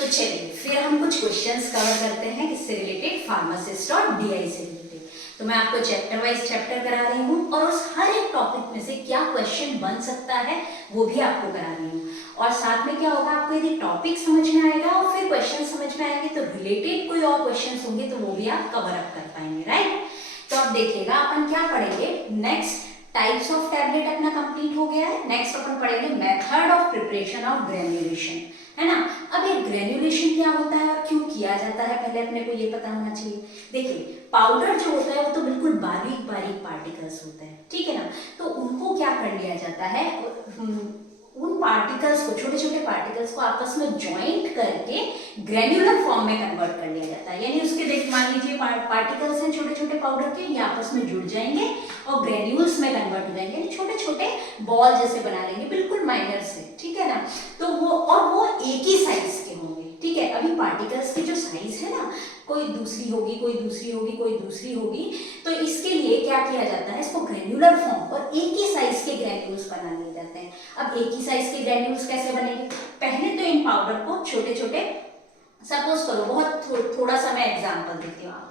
तो चलिए फिर हम कुछ क्वेश्चंस कवर करते हैं किससे रिलेटेड, फार्मासिस्ट और डीआई से रिलेटेड। तो मैं आपको चैप्टर वाइज चैप्टर करा रही हूँ और उस हर एक टॉपिक में से क्या क्वेश्चन बन सकता है वो भी आपको करा रही हूँ। और साथ में क्या होगा, आपको यदि टॉपिक समझ में आएगा और फिर क्वेश्चन समझ में आएंगे तो रिलेटेड कोई और क्वेश्चन होंगे तो वो भी आप कवर अप कर पाएंगे, राइट। तो अब देखिएगा अपन क्या पढ़ेंगे, नेक्स्ट टाइप्स ऑफ टैबलेट अपना कंप्लीट हो गया है। नेक्स्ट अपन पढ़ेंगे method of preparation of granulation, है ना। अब ये ग्रेन्युलेशन क्या होता है और क्यों किया जाता है, पहले अपने को ये पता होना चाहिए। देखिए पाउडर जो होता है वो तो बिल्कुल बारीक बारीक पार्टिकल्स होते हैं, ठीक है ना। तो उनको क्या कर लिया जाता है, उन पार्टिकल्स को, छोटे छोटे पार्टिकल्स को आपस में ज्वाइंट करके ग्रेन्युलर फॉर्म में कन्वर्ट कर लिया जाता है। यानी उसके देख मान लीजिए पार्टिकल्स हैं छोटे छोटे पाउडर के, ये आपस में जुड़ जाएंगे और ग्रेन्यूल्स में कन्वर्ट हो जाएंगे, छोटे छोटे बॉल जैसे बना लेंगे, बिल्कुल माइनर से, ठीक है ना। तो वो एक ही साइज के होंगे, ठीक है। अभी पार्टिकल्स की जो साइज है ना, कोई दूसरी होगी, कोई दूसरी होगी, कोई दूसरी होगी, तो इसके लिए क्या किया जाता है, इसको ग्रेन्युलर फॉर्म और एक ही साइज के ग्रेन्यूल्स बना लिए जाते हैं। अब एक ही साइज के ग्रेन्यूल्स कैसे बनेंगे, पहले तो इन पाउडर को छोटे छोटे, सपोज करो बहुत थोड़ा सा मैं एग्जांपल देती हूँ आपको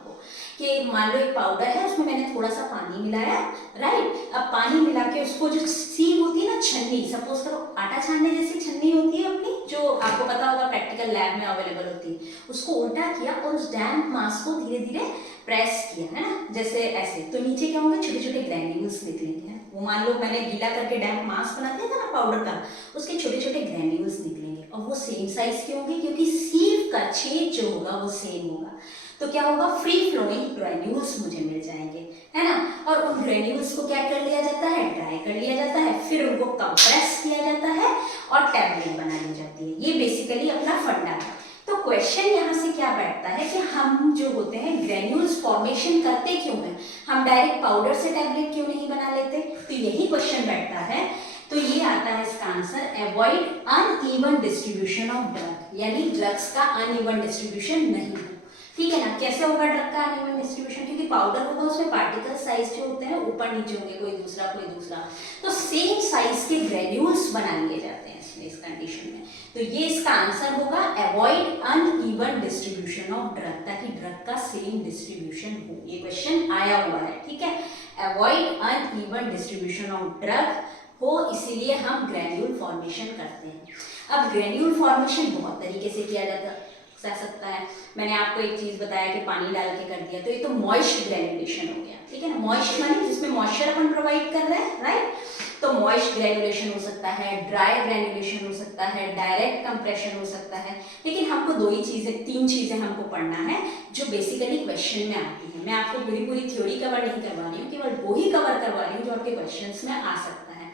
कि मान लो एक पाउडर है, उसमें मैंने थोड़ा सा पानी मिलाया, राइट। अब पानी मिला के उसको जो सीव होती है ना, छन्नी, सपोज करो आटा छानने जैसी छन्नी होती है अपनी, जो आपको पता होगा प्रैक्टिकल लैब में अवेलेबल होती है, उसको उल्टा किया और उस डैम्प मास को धीरे धीरे प्रेस किया, है ना, जैसे ऐसे। तो नीचे क्या होंगे, छोटे छोटे ग्रैन्यूल्स निकलेंगे। वो मान लो मैंने गीला करके डैम्प मास बना दिया था ना पाउडर का, उसके छोटे छोटे ग्रैन्यूल्स निकलेंगे और वो सेम साइज के होंगे क्योंकि सीव का छेद जो होगा वो सेम होगा। तो क्या होगा, फ्री फ्लोइंग ग्रेन्यूल्स मुझे मिल जाएंगे, है ना। और उन ग्रेन्यूल्स को क्या कर लिया जाता है, ड्राई कर लिया जाता है, फिर उनको कंप्रेस किया जाता है और टैबलेट बना ली जाती है। ये बेसिकली अपना फंडा है। तो क्वेश्चन यहाँ से क्या बैठता है कि हम जो होते हैं ग्रेन्यूल्स फॉर्मेशन करते क्यों हैं, हम डायरेक्ट पाउडर से टैबलेट क्यों नहीं बना लेते, तो यही क्वेश्चन बैठता है। तो ये आता है इसका answer, avoid uneven distribution of drug, यानी ड्रग्स का अनइवन डिस्ट्रीब्यूशन नहीं हो, ठीक है ना। कैसे होगा ड्रग का अनइवन डिस्ट्रीब्यूशन, क्योंकि पाउडर होगा उसमें पार्टिकल साइज जो होते हैं ऊपर नीचे होंगे, कोई दूसरा, तो सेम साइज के ग्रेन्यूल्स बना लिए जाते हैं इसमें, इस कंडीशन में। तो ये इसका आंसर होगा, avoid uneven distribution of drug, ताकि ड्रग का सेम डिस्ट्रीब्यूशन हो। ये क्वेश्चन आया हुआ है, ठीक है। Avoid uneven distribution of drug हो, इसीलिए हम ग्रेन्यूल फॉर्मेशन करते हैं। अब ग्रेन्यूल फॉर्मेशन बहुत तरीके से किया जा सकता है। मैंने आपको एक चीज बताया कि पानी डाल के कर दिया, तो ये तो मॉइस्ट ग्रेन्युलेशन हो गया, ठीक है ना। मॉइस्ट माने जिसमें मॉइस्चर अपन प्रोवाइड कर रहे हैं, राइट। तो मॉइस्ट ग्रेन्युलेशन हो सकता है, ड्राई ग्रेन्युलेशन हो सकता है, डायरेक्ट कंप्रेशन हो सकता है। लेकिन हमको तीन चीजें हमको पढ़ना है जो बेसिकली क्वेश्चन में आती है। मैं आपको पूरी थ्योरी कवर नहीं करवा रही हूँ, केवल वो ही कवर करवा रही हूँ जो आपके क्वेश्चन में आ सकता है।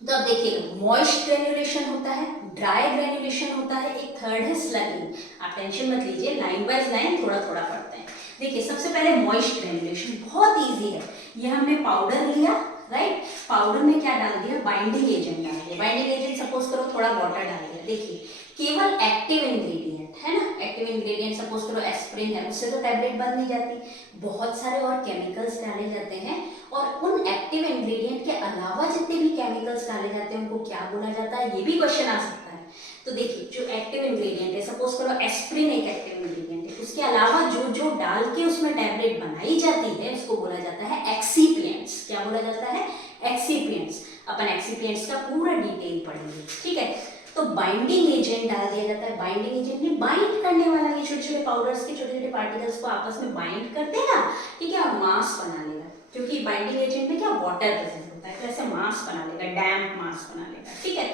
तो अब देखिएगा, मॉइस्ट ग्रेन्युलेशन होता है, ड्राई ग्रेन्युलेशन होता है, एक थर्ड है स्लगिंग। आप टेंशन मत लीजिए, लाइन बाय लाइन थोड़ा थोड़ा पढ़ते हैं। देखिए सबसे पहले मॉइस्ट ग्रेन्युलेशन बहुत इजी है। ये हमने पाउडर लिया, राइट। पाउडर में क्या डाल दिया, बाइंडिंग एजेंट डाल दिया। बाइंडिंग एजेंट सपोज करो थोड़ा वाटर डाल दिया। देखिए केवल एक्टिव इंग्रेडिएंट है ना, एक्टिव इंग्रेडिएंट सपोज करो एस्प्रिन है, उससे तो टैबलेट बन नहीं जाती। बहुत सारे और केमिकल्स डाले जाते हैं और उन एक्टिव इंग्रेडिएंट के अलावा जितने भी केमिकल्स डाले जाते हैं उनको क्या बोला जाता है, ये भी क्वेश्चन आ सकता है। तो देखिए जो एक्टिव इंग्रेडिएंट है, सपोज करो एस्प्रिन एक एक्टिव इंग्रेडिएंट है, उसके अलावा जो जो डाल के उसमें टैबलेट बनाई जाती है उसको बोला जाता है एक्सीपिएंट्स। क्या बोला जाता है, एक्सीपिएंट्स। अपन एक्सीपिएंट्स का पूरा डिटेल पढ़ेंगे, ठीक है। तो बाइंडिंग एजेंट डाल दिया जाता है। बाइंडिंग एजेंट में बाइंड करने वाला, ये छोटे छोटे पाउडर्स के छोटे छोटे पार्टिकल्स को आपस में बाइंड कर देगा, ठीक है, और मास बना लेगा। क्योंकि बाइंडिंग एजेंट में क्या वाटर प्रेजेंट होता है, तो ऐसे मास बना लेगा, डैम्प मास बना लेगा, ठीक है।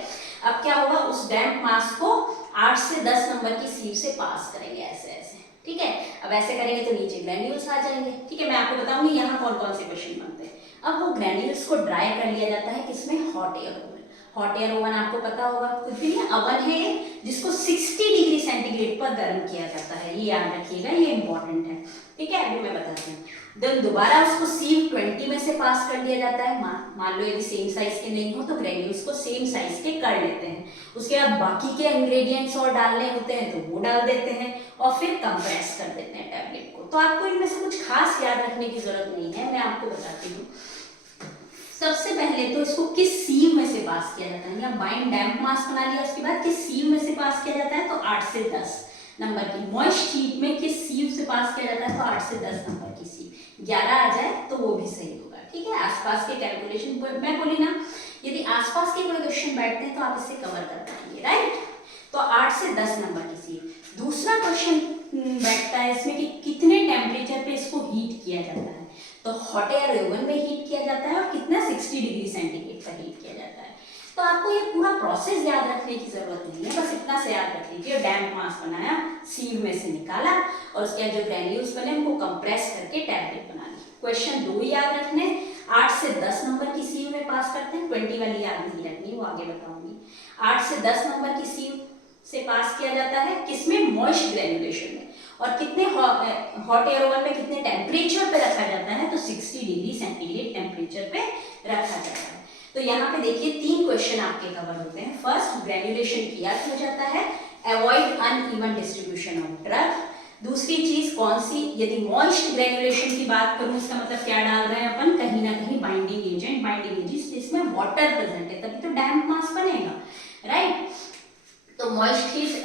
अब क्या होगा, उस डैम्प मास को 8 से 10 नंबर की सीव से पास करेंगे, ऐसे ऐसे, ठीक है। अब ऐसे करेंगे तो नीचे ग्रैन्यूल्स आ जाएंगे, ठीक है। मैं आपको बताऊंगी यहाँ कौन कौन से क्वेश्चन बनते हैं। अब वो ग्रैन्यूल्स को ड्राई कर लिया जाता है किसमें, hot air oven. Hot air oven आपको पता होगा, कुछ भी नहीं, अवन है जिसको 60 डिग्री सेंटीग्रेड पर गर्म किया जाता है, ये याद रखिएगा, ये इंपॉर्टेंट है, ठीक है। अभी मैं बताती हूँ। देन दोबारा उसको सीव 20 में से पास कर दिया जाता है। मान लो यदि सेम साइज के नहीं हो तो ग्रेन्यूल्स को सेम साइज के कर लेते हैं। उसके बाद बाकी के इंग्रेडिएंट्स और डालने होते हैं तो वो डाल देते हैं और फिर कंप्रेस कर देते हैं टैबलेट को। तो आपको इनमें से कुछ खास याद रखने की जरूरत नहीं है, मैं आपको बताती हूँ। सबसे पहले तो इसको किस सीव में से पास किया जाता है, या बाइंड डैम्प मास बना लिया, उसके बाद किस सीव में से पास किया जाता है, तो 8 से 10 नंबर की मॉइस्ट हीट में किस सीव से पास किया जाता है, तो 8 से 10 नंबर की सीव। 11 आ जाए तो वो भी सही होगा, ठीक है। आसपास के कैलकुलेशन मैं बोली ना, यदि आसपास के कोई क्वेश्चन बैठते हैं तो आप इससे कवर कर पाएंगे, राइट। तो 8 से 10 नंबर की सीव। दूसरा क्वेश्चन बैठता है इसमें कि कितने टेम्परेचर पे इसको हीट किया जाता है, तो हॉट एयर ओवन में हीट किया जाता है और कितना 60 डिग्री सेंटीग्रेड पर हीट किया जाता है। तो आपको ये पूरा प्रोसेस याद रखने की जरूरत नहीं है, बस इतना से याद रख लीजिए। डैम्प मास बनाया, सीव में से निकाला और उसके बाद जो ग्रैन्यूल्स बने उनको कंप्रेस करके टैबलेट बना ली। क्वेश्चन 2 याद रखने, 8 से 10 नंबर की सीव में पास करते हैं, 20 वाली याद नहीं रखनी, वो आगे बताऊंगी। 8 से 10 नंबर की सीव से पास किया जाता है किसमें, मॉइस्ट ग्रेन्युलेशन में। और कितने हॉट एयर ओवन में कितने टेम्परेचर पे रखा जाता है, तो 60 डिग्री सेंटीग्रेड टेम्परेचर पे रखा जाता है। तो यहाँ पे देखिए 3 क्वेश्चन आपके कवर होते हैं। फर्स्ट, ग्रेन्युलेशन किया हो जाता है, avoid uneven distribution of drug. दूसरी चीज कौन सी, यदि मॉइस्ट ग्रेन्युलेशन की बात करूं, इसका मतलब क्या डाल रहे हैं अपन, कहीं ना कहीं बाइंडिंग एजेंट जिसमें वाटर प्रेजेंट है, तभी तो डैम्प मास बनेगा, राइट। तो मॉइस्ट हीट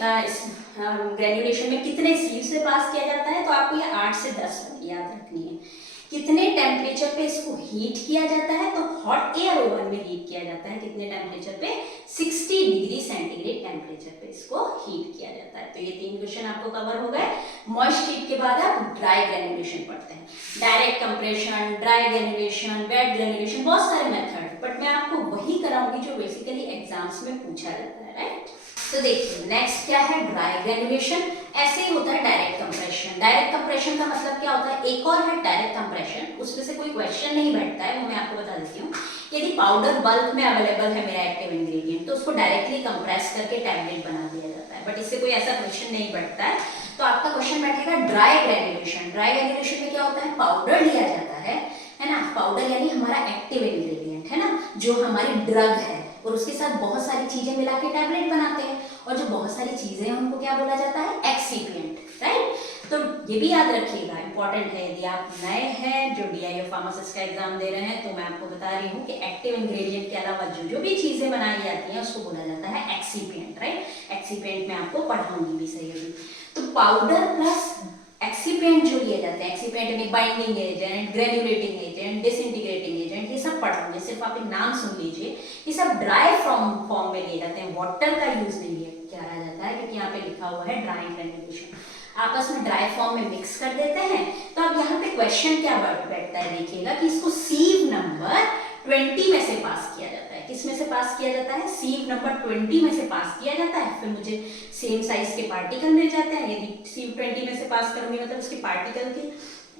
ग्रेन्युलेशन में कितने सीव से पास किया जाता है, तो आपको ये 8 से 10 याद रखनी है। कितने टेम्परेचर पे इसको हीट किया जाता है, तो हॉट एयर ओवन में हीट किया जाता है, कितने टेम्परेचर पे, 60 डिग्री सेंटीग्रेड टेम्परेचर पे इसको हीट किया जाता है। तो ये 3 क्वेश्चन आपको कवर हो गए। मॉइस्ट हीट के बाद आप ड्राई ग्रेन्युलेशन पढ़ते हैं, direct compression, dry granulation, wait granulation, बहुत सारे मेथड, बट मैं आपको वही कराऊंगी जो बेसिकली एग्जाम्स में पूछा जाता है, राइट। तो देखिए नेक्स्ट क्या है, ड्राई ग्रेन्युलेशन। ऐसे ही होता है डायरेक्ट कंप्रेशन। डायरेक्ट कंप्रेशन का मतलब क्या होता है, एक और है डायरेक्ट कंप्रेशन, उसमें से कोई क्वेश्चन नहीं बैठता है, वो मैं आपको बता देती हूँ। यदि पाउडर बल्क में अवेलेबल है मेरा एक्टिव इंग्रेडिएंट, तो उसको डायरेक्टली कंप्रेस करके टैबलेट बना दिया जाता है, बट इससे कोई ऐसा क्वेश्चन नहीं बैठता है। तो आपका क्वेश्चन बैठेगा ड्राई ग्रेन्युलेशन। ड्राई ग्रेन्युलेशन में क्या होता है, पाउडर लिया जाता है ना, पाउडर यानी हमारा एक्टिव इंग्रेडिएंट है ना, जो हमारी ड्रग है, और उसके साथ बहुत सारी चीजें मिला के टैबलेट बनाते हैं, और जो बहुत सारी चीजें हैं उनको क्या बोला जाता है, एक्सीपिएंट, राइट। तो ये भी याद रखिएगा, इंपॉर्टेंट है। यदि आप नए हैं जो डीआईओ फार्मासिस्ट का एग्जाम दे रहे हैं, तो मैं आपको बता रही हूँ कि एक्टिव इंग्रेडिएंट के अलावा जो भी चीजें बनाई जाती हैं उसको बोला जाता है एक्सीपिएंट, राइट। एक्सीपिएंट में आपको पढ़ाऊंगी भी सही होगी। तो पाउडर प्लस एक्सीपिएंट जो लिए जाते हैं, एक्सीपिएंट में binding agent, granulating agent, disintegrating agent, ये सब पढ़ाऊंगे, सिर्फ आप एक नाम सुन लीजिए। ये सब ड्राई फॉर्म में लिए जाते हैं, वाटर का यूज नहीं किया जाता है, क्योंकि यहाँ पे लिखा हुआ है ड्राई ग्रेन्युलेशन। आपस में ड्राई फॉर्म में मिक्स कर देते हैं। तो अब यहाँ पे क्वेश्चन क्या बैठता है, देखिएगा कि इसको सीव नंबर 20 में से पास किया जाता है। किस में से पास किया जाता है, सीव नंबर 20 में से पास किया जाता है। फिर मुझे सेम साइज के पार्टिकल मिल जाते हैं। यदि सीव 20 में से पास करूंगी, मतलब उसके पार्टिकल के,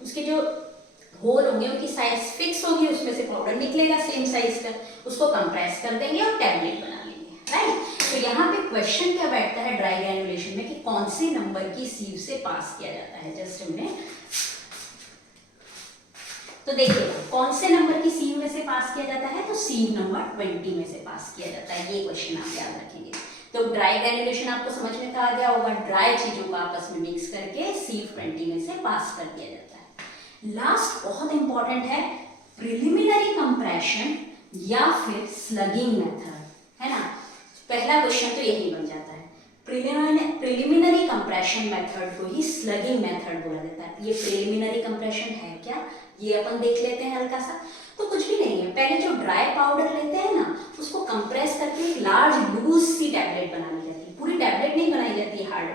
उसके जो होल होंगे उनकी साइज फिक्स होगी, उसमें से पाउडर निकलेगा सेम साइज का, उसको कंप्रेस कर देंगे और टैबलेट बना लेंगे, राइट। तो यहाँ पे क्वेश्चन क्या बैठता है ड्राई ग्रेन्युलेशन में, कि कौन से नंबर की सीव से पास किया जाता है। जस्ट हमने तो देखिए कौन से नंबर की सीव में से पास किया जाता है, तो सीव नंबर 20 में से पास किया जाता है। ये क्वेश्चन आप याद रखेंगे। तो ड्राई ग्रेन्युलेशन आपको समझ में आ गया होगा, ड्राई चीजों को आपस में मिक्स करके सीव 20 में से पास कर दिया जाता है। लास्ट बहुत इंपॉर्टेंट है, प्रिलिमिनरी कंप्रेशन या फिर स्लगिंग मेथड, है ना। पहला क्वेश्चन तो यही बन जाता है। प्रिलिमिनरी कंप्रेशन मेथड को ही स्लगिंग मेथड बोला जाता है। ये प्रिलिमिनरी कंप्रेशन है क्या, ये अपन देख लेते हैं हल्का सा। तो कुछ भी नहीं है, पहले जो ड्राई पाउडर लेते हैं ना, उसको कंप्रेस करके एक लार्ज लूज सी टैबलेट बना ली जाती है। पूरी टैबलेट नहीं बनाई जाती है हार्ड,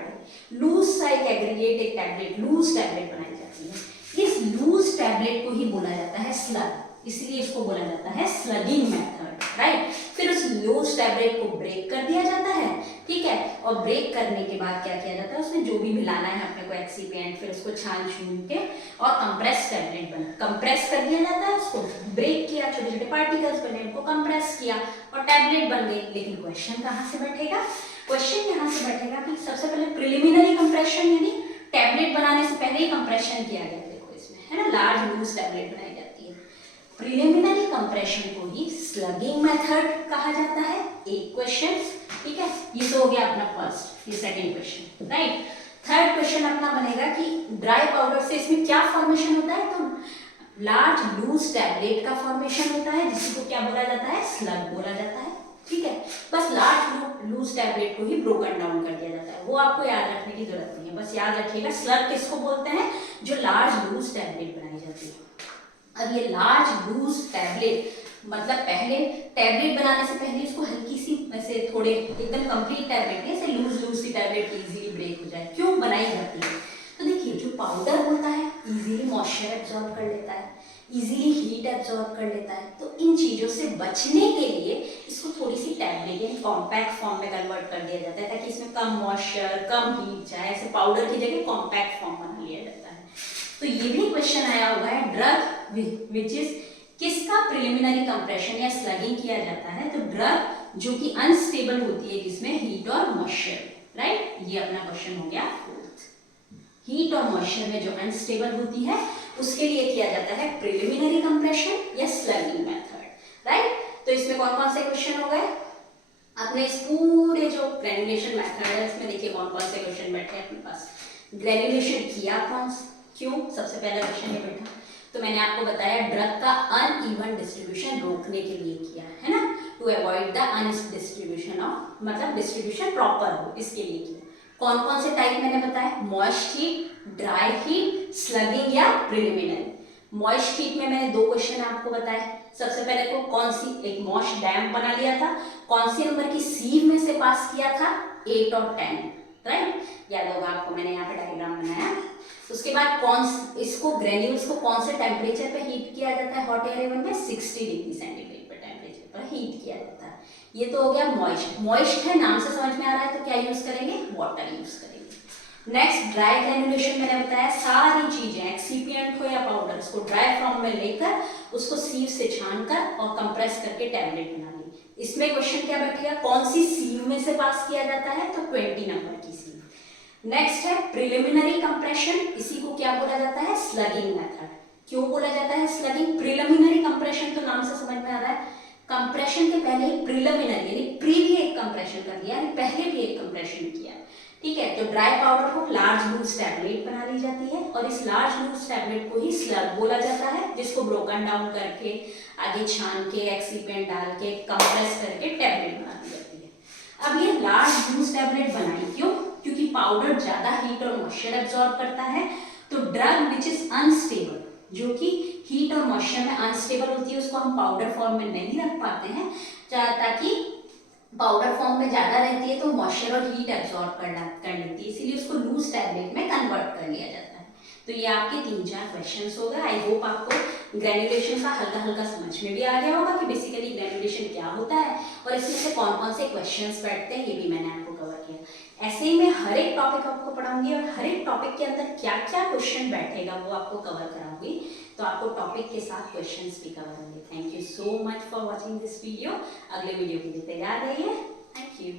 लूज सा एक एग्रीगेट एक टैबलेट, लूज टैबलेट बनाई जाती है। इस लूज टैबलेट को ही बोला जाता है स्लग, इसलिए इसको बोला जाता है स्लगिंग मेथड, राइट। फिर उस लूज टैबलेट को ब्रेक कर दिया जाता है, ठीक है। और ब्रेक करने के बाद क्या किया जाता है, उसमें जो भी मिलाना है अपने को एक्सीपिएंट, फिर उसको छान छून के और कंप्रेस टैबलेट बना, कंप्रेस कर दिया जाता है, उसको ब्रेक किया, छोटे छोटे पार्टिकल्स बने, उनको कंप्रेस किया और टैबलेट बन गई। लेकिन क्वेश्चन कहाँ से बैठेगा, क्वेश्चन यहाँ से बैठेगा कि सबसे पहले प्रिलिमिनरी कंप्रेशन, यानी टैबलेट बनाने से पहले ही कंप्रेशन किया गया, देखो इसमें है ना, लार्ज लूज टैबलेट बनाई जाती है। प्रिलिमिनरी कंप्रेशन को ही स्लगिंग मेथड कहा जाता है। एक क्वेश्चन, ठीक है, ये तो हो गया अपना फर्स्ट। ये second question, right. Third question अपना बनेगा कि ड्राई पाउडर से इसमें क्या फॉर्मेशन होता है, तो लार्ज लूज टैबलेट का फॉर्मेशन होता है, जिसी को क्या बोला जाता है, स्लग बोला जाता है। ठीक है, बस लार्ज लूज टैबलेट को ही ब्रोकन डाउन कर दिया जाता है, वो आपको याद रखने की जरूरत नहीं है, बस याद रखिएगा स्लग किसको बोलते हैं, जो लार्ज लूज टैबलेट बनाई जाती है। अब ये लार्ज लूज टैबलेट मतलब पहले टैबलेट बनाने से पहले इसको हल्की सी ऐसे थोड़े एकदम कंप्लीट टैबलेट नहीं, ऐसे loose loose C tablet easily break हो जाए, क्यों बनाई जाती है, तो देखिए जो पाउडर होता है इजीली मॉइस्चर एब्जॉर्ब कर लेता है, इजीली हीट एब्जॉर्ब कर लेता है, तो इन चीजों से बचने के लिए इसको थोड़ी सी टैबलेट या कॉम्पैक्ट फॉर्म में कन्वर्ट कर दिया जाता है, ताकि इसमें कम मॉइस्चर कम हीट जाए, ऐसे पाउडर की जगह कॉम्पैक्ट फॉर्म बना लिया जाता है। तो ये भी क्वेश्चन आया हुआ है, ड्रग विच इज किसका प्रिलिमिनरी कंप्रेशन या स्लगिंग किया जाता है, तो ड्रग जो कि अनस्टेबल होती है किसमें, हीट और मॉइस्चर, राइट, ये अपना क्वेश्चन हो गया फोर्थ। हीट और मॉइस्चर में जो अनस्टेबल होती है उसके लिए किया जाता है प्रिलिमिनरी कंप्रेशन या स्लगिंग मेथड, राइट। तो इसमें कौन कौन से क्वेश्चन हो गए, अपने इस पूरे जो ग्रेनुलेशन मेथड है इसमें देखिए कौन कौन से क्वेश्चन बैठे हैं अपने पास। ग्रेनुलेशन किया कौन, क्यों, सबसे पहला क्वेश्चन ये बैठा, तो मैंने आपको बताया ड्रग का अनइवन डिस्ट्रीब्यूशन रोकने के लिए किया है ना, टू अवॉइड द अनडिस्ट्रीब्यूशन ऑफ, मतलब डिस्ट्रीब्यूशन प्रॉपर हो, इसके लिए किया। कौन कौन से टाइप मैंने बताया, मॉइस्ट हीट, ड्राई हीट, स्लगिंग या प्रिलिमिनरी। मॉइस्ट हीट में मैंने दो क्वेश्चन आपको बताए, सबसे पहले को कौन सी, एक मॉइस्ट डैम बना लिया था, कौन सी नंबर की सीव में से पास किया था, 8 और 10, राइट, याद होगा आपको, मैंने यहाँ पे डायग्राम बनाया। उसके बाद कौन इसको ग्रेन्यूल्स को कौन से टेम्परेचर पे हीट किया जाता है, हॉट एयर एवन में 60 डिग्री सेंटीग्रेड पे टेम्परेचर पर हीट किया जाता है। ये तो हो गया मॉइस्ट, मॉइस्ट है नाम से समझ में आ रहा है, तो क्या यूज करेंगे, वाटर यूज करेंगे। नेक्स्ट ड्राई ग्रेनुलेशन मैंने बताया, सारी चीजें एक्सिपिएंट हो या पाउडर, उसको ड्राई फॉर्म में लेकर उसको सीव से छानकर और कंप्रेस करके टैबलेट बना ली। इसमें क्वेश्चन क्या बैठेगा, कौन सी सीव में से पास किया जाता है, तो 20 नंबर की सीव। नेक्स्ट है प्रिलिमिनरी कंप्रेशन, इसी को क्या बोला जाता है, स्लगिंग मेथड। क्यों बोला जाता है स्लगिंग, प्रिलिमिनरी कंप्रेशन तो नाम से समझ में आ रहा है, कंप्रेशन के पहले एक प्रिलिमिनरी यानी प्री भी एक कंप्रेशन कर दिया, यानी पहले भी एक कंप्रेशन किया, ठीक है। तो ड्राई पाउडर को लार्ज लूज टैबलेट बना ली जाती है और इस लार्ज लूज टैबलेट को ही स्लग बोला जाता है, जिसको ब्रोकन डाउन करके आगे छान के एक्सीपेंट डाल के कंप्रेस करके टैबलेट बना दी जाती है। अब ये लार्ज लूज टैबलेट बनाई क्यों, क्योंकि पाउडर ज्यादा हीट और मॉइस्चर एब्जॉर्ब करता है, तो ड्रग विच इज अनस्टेबल, जो कि हीट और मॉइस्चर में अनस्टेबल होती है, उसको हम पाउडर फॉर्म में नहीं रख पाते हैं, ताकि पाउडर फॉर्म में ज्यादा रहती है तो मॉइस्चर और हीट एब्जॉर्ब कर लेती है, इसीलिए उसको लूज टैबलेट में कन्वर्ट कर लिया जाता है। तो ये आपके 3-4 क्वेश्चंस हो गए। आई होप आपको ग्रेनुलेशन का हल्का हल्का समझ में भी आ गया होगा कि बेसिकली ग्रेनुलेशन क्या होता है और इसमें से कौन कौन से क्वेश्चंस बैठते हैं, ये भी मैंने आपको कवर किया। ऐसे ही मैं हर एक टॉपिक आपको पढ़ाऊंगी और हर एक टॉपिक के अंदर क्या क्या क्वेश्चन बैठेगा वो आपको कवर कराऊंगी, तो आपको टॉपिक के साथ क्वेश्चंस भी कवर होंगे। Thank you so much for watching this video. अगले वीडियो के लिए तैयार रहिए। Thank you.